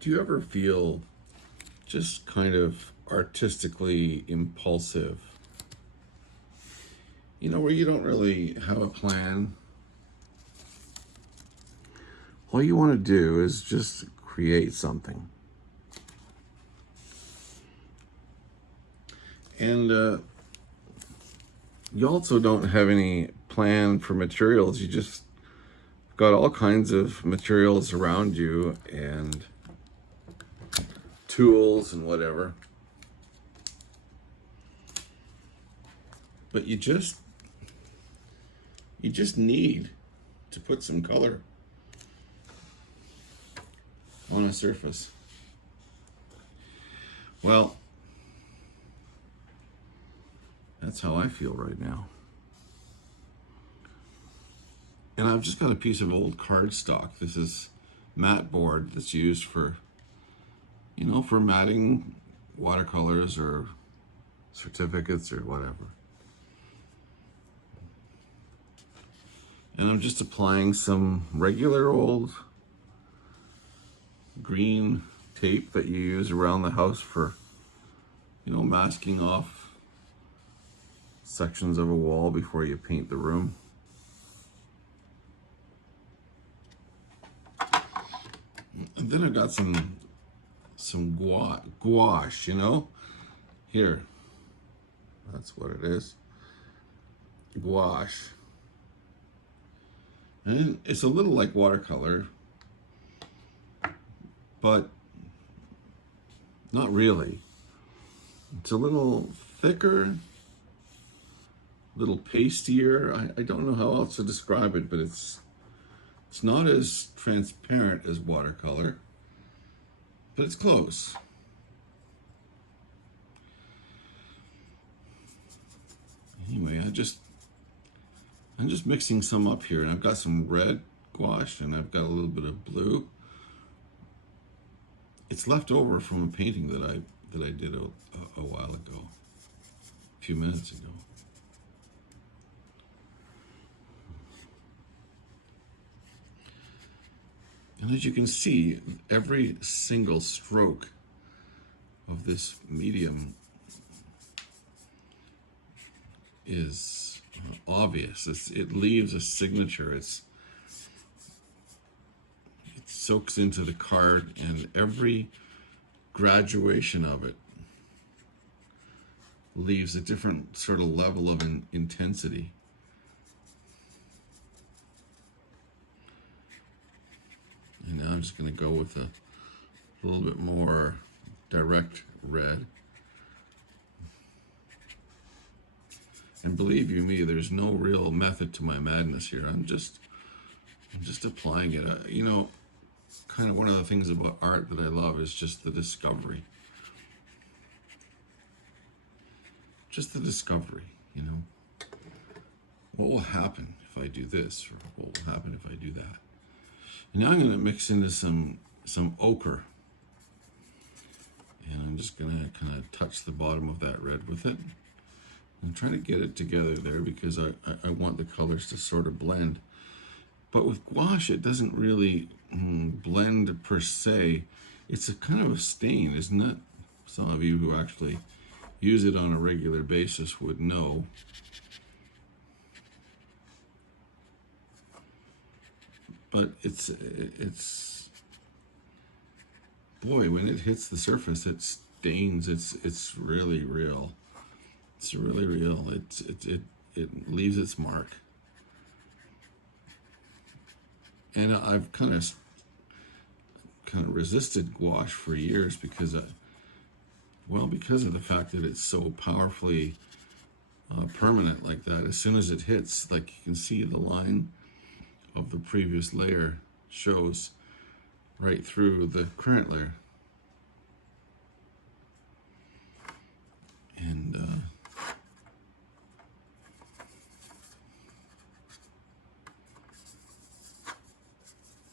Do you ever feel just kind of artistically impulsive? You know, where you don't really have a plan. All you want to do is just create something. And you also don't have any plan for materials. You just got all kinds of materials around you and tools and whatever. But you just need to put some color on a surface. Well, that's how I feel right now. And I've just got a piece of old cardstock. This is mat board that's used for, for matting watercolors or certificates or whatever. And I'm just applying some regular old green tape that you use around the house for, masking off sections of a wall before you paint the room. And then I've got some gouache, Here. That's what it is. Gouache. And it's a little like watercolor, but not really. It's a little thicker, a little pastier. I don't know how else to describe it, but it's not as transparent as watercolor, but it's close. Anyway, I'm just mixing some up here, and I've got some red gouache and I've got a little bit of blue. It's left over from a painting that I did a while ago, a few minutes ago. And as you can see, every single stroke of this medium is obvious. It leaves a signature. It soaks into the card, and every graduation of it leaves a different sort of level of intensity. And now I'm just going to go with a little bit more direct red. And believe you me, there's no real method to my madness here. I'm just applying it. Kind of one of the things about art that I love is just the discovery. Just the discovery, What will happen if I do this, or what will happen if I do that? And now I'm going to mix into some ochre. And I'm just going to kind of touch the bottom of that red with it. I'm trying to get it together there because I want the colors to sort of blend. But with gouache, it doesn't really blend per se. It's a kind of a stain, isn't it? Some of you who actually use it on a regular basis would know. But it's boy, when it hits the surface, it stains. It's really real. It's really real. It leaves its mark. And I've kind of resisted gouache for years because of the fact that it's so powerfully permanent like that. As soon as it hits, like you can see the line of the previous layer shows right through the current layer. And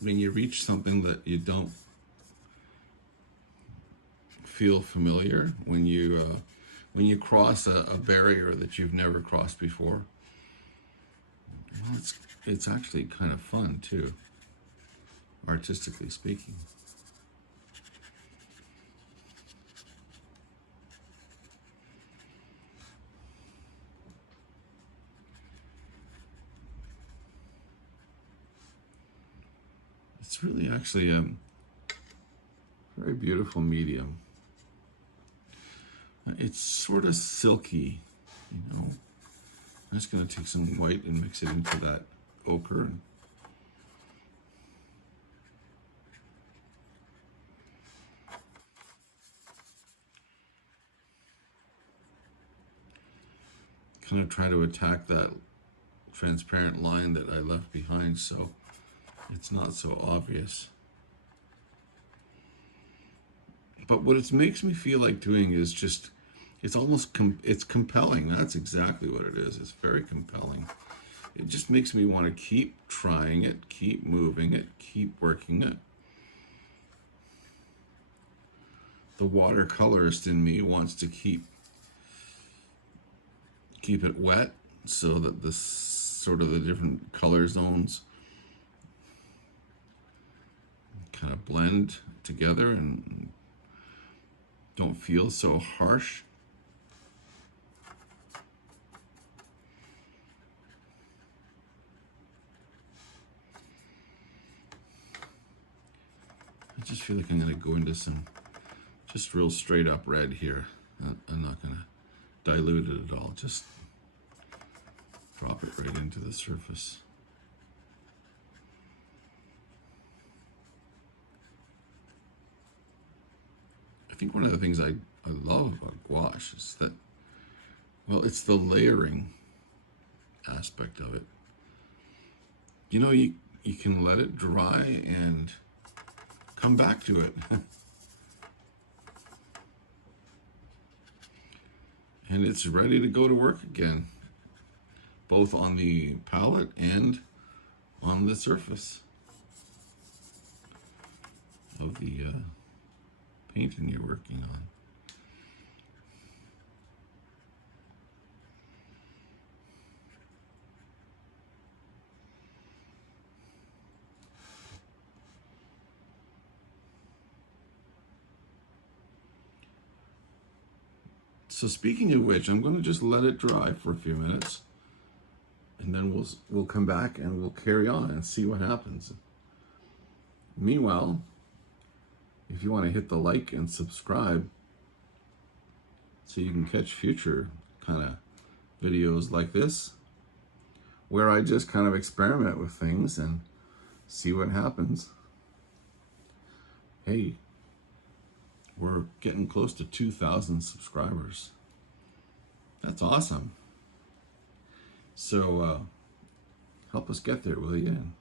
when you reach something that you don't feel familiar, when you cross a barrier that you've never crossed before, well, it's actually kind of fun too, artistically speaking. It's really actually a very beautiful medium. It's sort of silky, you know. I'm just going to take some white and mix it into that ochre. Kind of try to attack that transparent line that I left behind so it's not so obvious. But what it makes me feel like doing is just, it's almost, it's compelling. That's exactly what it is. It's very compelling. It just makes me want to keep trying it, keep moving it, keep working it. The watercolorist in me wants to keep it wet so that this sort of the different color zones kind of blend together and don't feel so harsh. I just feel like I'm going to go into some just real straight up red here. I'm not going to dilute it at all, just drop it right into the surface. I think one of the things I love about gouache is that, well, it's the layering aspect of it. You know, you can let it dry and come back to it. And it's ready to go to work again, both on the palette and on the surface of the painting you're working on. So speaking of which, I'm going to just let it dry for a few minutes, and then we'll come back and we'll carry on and see what happens. Meanwhile, if you want to hit the like and subscribe so you can catch future kind of videos like this, where I just kind of experiment with things and see what happens. Hey, we're getting close to 2,000 subscribers. That's awesome. So help us get there, will you? And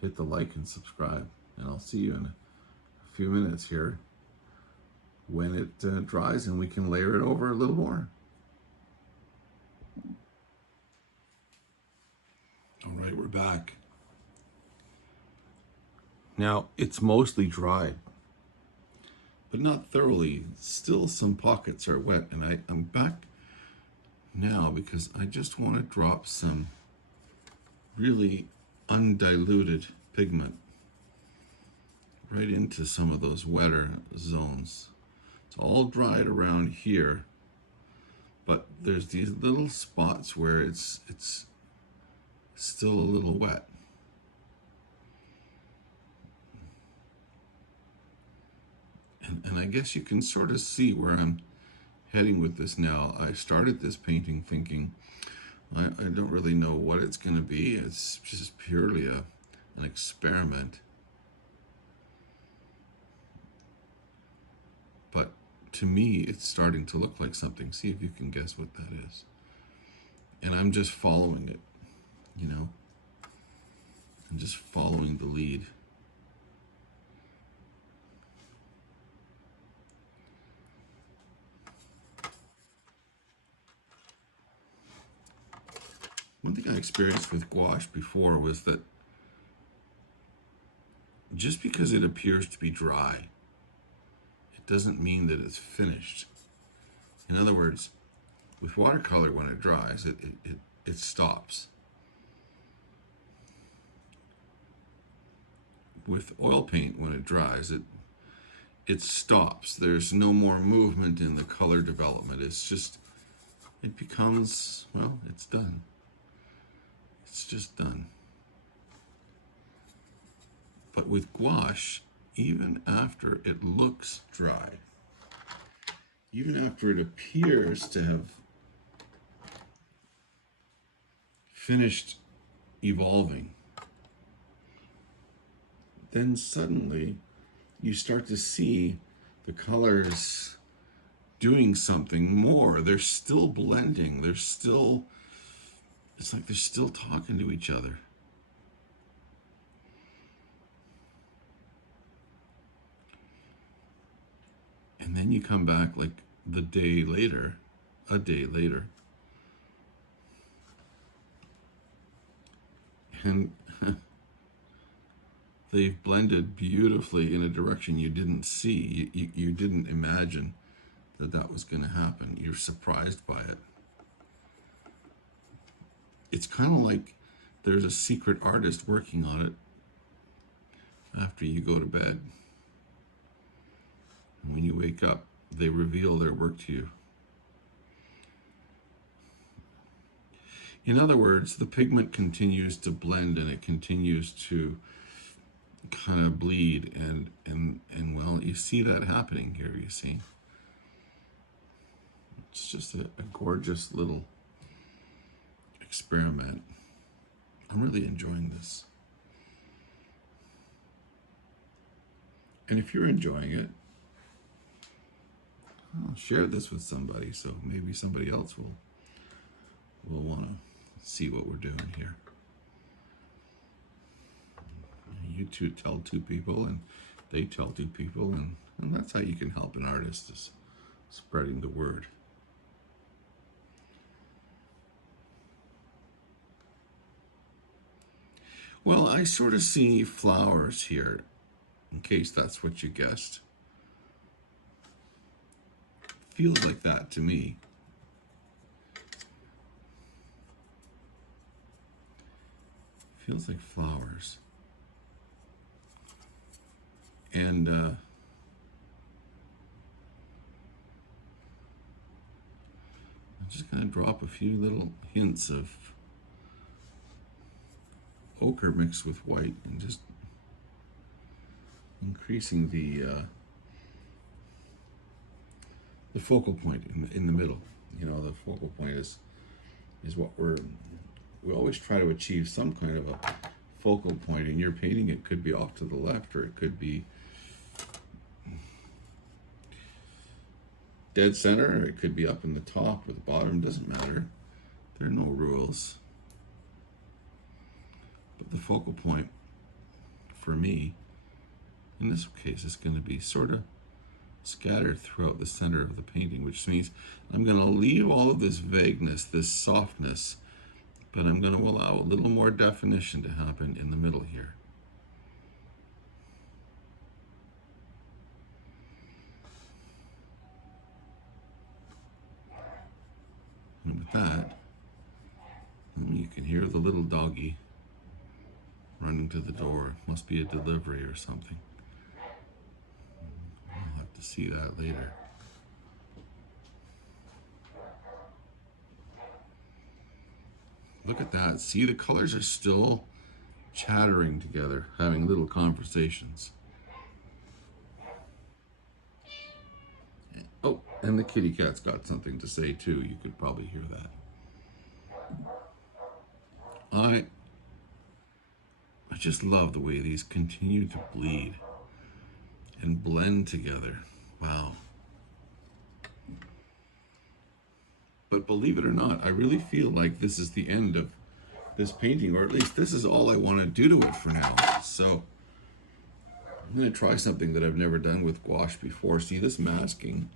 hit the like and subscribe. And I'll see you in a few minutes here when it dries and we can layer it over a little more. All right, we're back. Now, it's mostly dried, but not thoroughly. Still some pockets are wet, and I'm back now because I just want to drop some really undiluted pigment right into some of those wetter zones. It's all dried around here, but there's these little spots where it's still a little wet. And I guess you can sort of see where I'm heading with this now. I started this painting thinking, I don't really know what it's going to be. It's just purely an experiment. But to me, it's starting to look like something. See if you can guess what that is. And I'm just following it, you know? I'm just following the lead. One thing I experienced with gouache before was that just because it appears to be dry, it doesn't mean that it's finished. In other words, with watercolor, when it dries, it stops. With oil paint, when it dries, it stops. There's no more movement in the color development. It's just, it becomes, well, it's done. It's just done. But with gouache, even after it looks dry, even after it appears to have finished evolving, then suddenly you start to see the colors doing something more. They're still blending. It's like they're still talking to each other. And then you come back like a day later, and they've blended beautifully in a direction you didn't see. You didn't imagine that was going to happen. You're surprised by it. It's kind of like there's a secret artist working on it after you go to bed. And when you wake up, they reveal their work to you. In other words, the pigment continues to blend and it continues to kind of bleed, and well, you see that happening here, you see. It's just a gorgeous little experiment. I'm really enjoying this. And if you're enjoying it, I'll share this with somebody, so maybe somebody else will want to see what we're doing here. You two tell two people, and they tell two people, and that's how you can help an artist, is spreading the word. Well, I sort of see flowers here, in case that's what you guessed. Feels like that to me. Feels like flowers. And I'm just going to drop a few little hints of ochre mixed with white, and just increasing the focal point in the middle. You know, the focal point is what we always try to achieve some kind of a focal point. In your painting, it could be off to the left, or it could be dead center, or it could be up in the top or the bottom. Doesn't matter. There are no rules. But the focal point for me in this case is going to be sort of scattered throughout the center of the painting, which means I'm going to leave all of this vagueness, this softness, but I'm going to allow a little more definition to happen in the middle here. And with that, you can hear the little doggy running to the door. Must be a delivery or something. I'll have to see that later. Look at that. See, the colors are still chattering together, having little conversations. Oh, and the kitty cat's got something to say too. You could probably hear that. I just love the way these continue to bleed and blend together. Wow. But believe it or not, I really feel like this is the end of this painting, or at least this is all I want to do to it for now. So I'm going to try something that I've never done with gouache before. See, this masking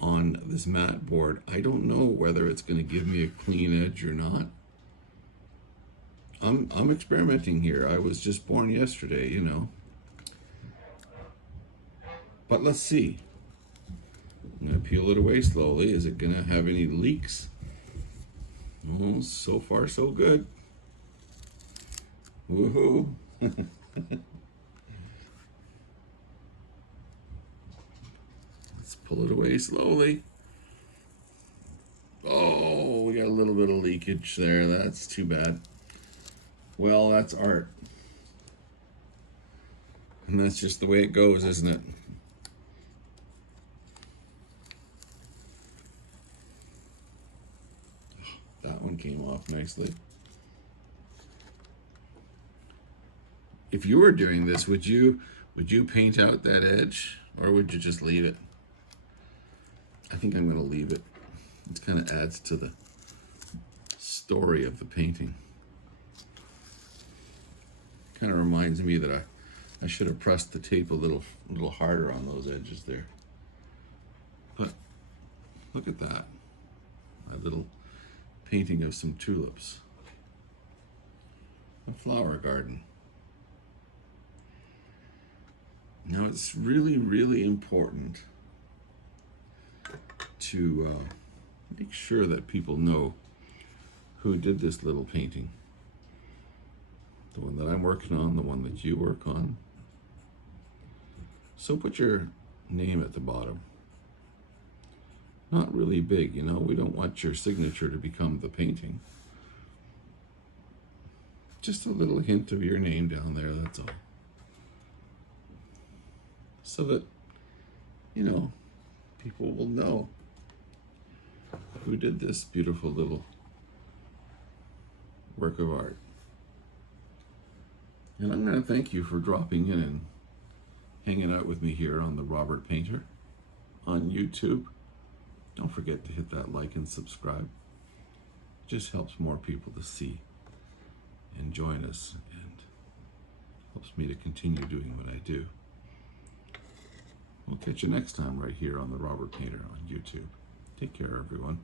on this matte board, I don't know whether it's going to give me a clean edge or not. I'm experimenting here. I was just born yesterday, you know. But let's see. I'm going to peel it away slowly. Is it going to have any leaks? Oh, so far so good. Woohoo. Let's pull it away slowly. Oh, we got a little bit of leakage there. That's too bad. Well, that's art. And that's just the way it goes, isn't it? That one came off nicely. If you were doing this, would you paint out that edge, or would you just leave it? I think I'm going to leave it. It kind of adds to the story of the painting. Kind of reminds me that I should have pressed the tape a little harder on those edges there. But look at that. My little painting of some tulips. A flower garden. Now it's really, really important to make sure that people know who did this little painting. The one that I'm working on, the one that you work on. So put your name at the bottom. Not really big, you know, we don't want your signature to become the painting. Just a little hint of your name down there, that's all. So that, you know, people will know who did this beautiful little work of art. And I'm going to thank you for dropping in and hanging out with me here on the Robert Painter on YouTube. Don't forget to hit that like and subscribe. It just helps more people to see and join us, and helps me to continue doing what I do. We'll catch you next time right here on the Robert Painter on YouTube. Take care, everyone.